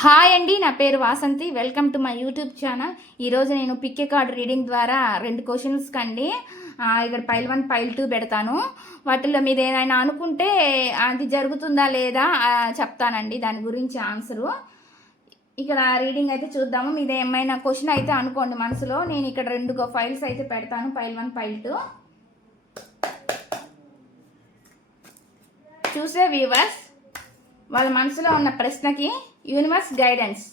Hi అండి నా పేరు Vasanthi. Welcome to my YouTube channel. ఈరోజు నేను పిక్కే కార్డ్ రీడింగ్ ద్వారా రెండు క్వశ్చన్స్ కండి. ఇక్కడ పైల్ వన్ పైల్ టూ పెడతాను. వాటిలో మీద ఏదైనా అనుకుంటే అది జరుగుతుందా లేదా చెప్తానండి. దాని గురించి ఆన్సరు. ఇక్కడ రీడింగ్ అయితే చూద్దాము. మీద ఏమైనా క్వశ్చన్ అయితే అనుకోండి మనసులో. నేను ఇక్కడ రెండు ఫైల్స్ అయితే పెడతాను. Pile one pile two. చూసే వ్యూవర్స్ వాళ్ళ మనసులో ఉన్న ప్రశ్నకి యూనివర్స్ గైడెన్స్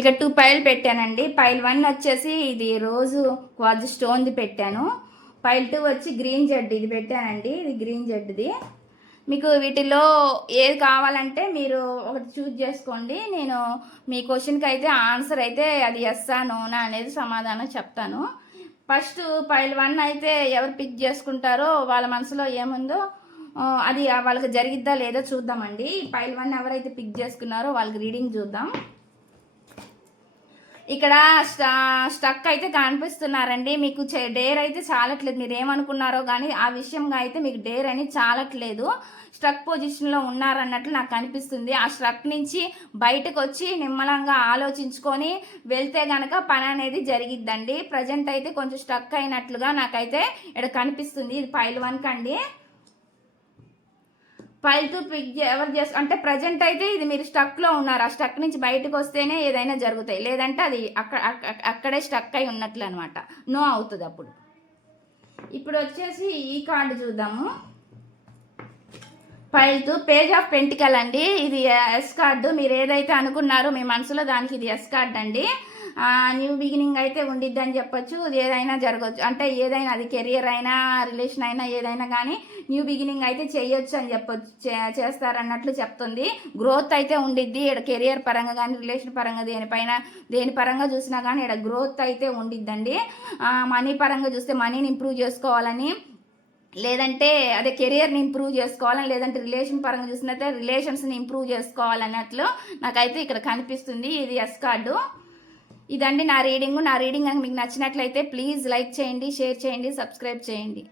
ఇక టూ పైల్ పెట్టానండి. పైల్ వన్ వచ్చేసి ఇది రోజు క్వాజ్ స్టోన్ది పెట్టాను. పైల్ టూ వచ్చి గ్రీన్ జెడ్ ఇది పెట్టానండి. ఇది గ్రీన్ జెడ్ది మీకు వీటిలో ఏది కావాలంటే మీరు ఒకటి చూజ్ చేసుకోండి. నేను మీ క్వశ్చన్కి అయితే ఆన్సర్ అయితే అది ఎస్సా నోనా అనేది సమాధానం చెప్తాను. ఫస్ట్ పైల్ వన్ అయితే ఎవరు పిక్ చేసుకుంటారో వాళ్ళ మనసులో ఏముందో అది వాళ్ళకి జరిగిద్దా లేదో చూద్దామండి. పైల్ వన్ ఎవరైతే పిక్ చేసుకున్నారో వాళ్ళకి రీడింగ్ చూద్దాం. ఇక్కడ స్ట- స్టక్ అయితే కనిపిస్తున్నారండి. మీకు చే- డేర్ అయితే చాలట్లేదు. మీరు ఏమనుకున్నారో కానీ ఆ విషయంగా అయితే మీకు డేర్ అని చాలట్లేదు. స్ట్రక్ పొజిషన్లో ఉన్నారన్నట్లు నాకు కనిపిస్తుంది. ఆ స్ట్రక్ నుంచి బయటకు వచ్చి నిమ్మలంగా ఆలోచించుకొని వెళ్తే గనక పని అనేది జరిగిద్దండి. ప్రజెంట్ అయితే కొంచెం స్ట్రక్ అయినట్లుగా నాకైతే ఇక్కడ కనిపిస్తుంది. ఇది పైల్ వన్ కండి ఫైల్ పిక్ ఎవరు చేసు అంటే ప్రజెంట్ అయితే ఇది మీరు స్టక్లో ఉన్నారు. ఆ స్టక్ నుంచి బయటకు వస్తేనే ఏదైనా జరుగుతాయి. లేదంటే అది అక్కడ అక్కడే స్టక్ అయి ఉన్నట్లు అనమాట నో అవుతుంది అప్పుడు ఇప్పుడు వచ్చేసి ఈ కార్డు చూద్దాము. File to page of pentacle అండి. ఇది ఎస్ కార్డు మీరు ఏదైతే అనుకున్నారో మీ మనసులో దానికి ఇది ఎస్ కార్డ్ అండి. న్యూ బిగినింగ్ అయితే ఉండిద్ది అని చెప్పొచ్చు. ఇది ఏదైనా జరగవచ్చు అంటే ఏదైనా అది కెరియర్ అయినా రిలేషన్ అయినా ఏదైనా కానీ న్యూ బిగినింగ్ అయితే చేయొచ్చు అని చెప్పొచ్చు. చే- చేస్తారన్నట్లు చెప్తుంది. గ్రోత్ అయితే ఉండిద్ది. ఇక్కడ కెరియర్ పరంగా కానీ రిలేషన్ పరంగా దేనిపైన దేని పరంగా చూసినా కానీ ఇక్కడ గ్రోత్ అయితే ఉండిద్దండి. మనీ పరంగా చూస్తే మనీని ఇంప్రూవ్ చేసుకోవాలని లేదంటే అదే కెరియర్ని ఇంప్రూవ్ చేసుకోవాలని లేదంటే రిలేషన్ పరంగా చూసినట్టే రిలేషన్స్ని ఇంప్రూవ్ చేసుకోవాలన్నట్లు నాకైతే ఇక్కడ కనిపిస్తుంది. ఇది ఎస్ కార్డు ఇదండి నా రీడింగ్ నా రీడింగ్ మీకు నచ్చినట్లయితే ప్లీజ్ లైక్ చేయండి షేర్ చేయండి సబ్స్క్రైబ్ చేయండి.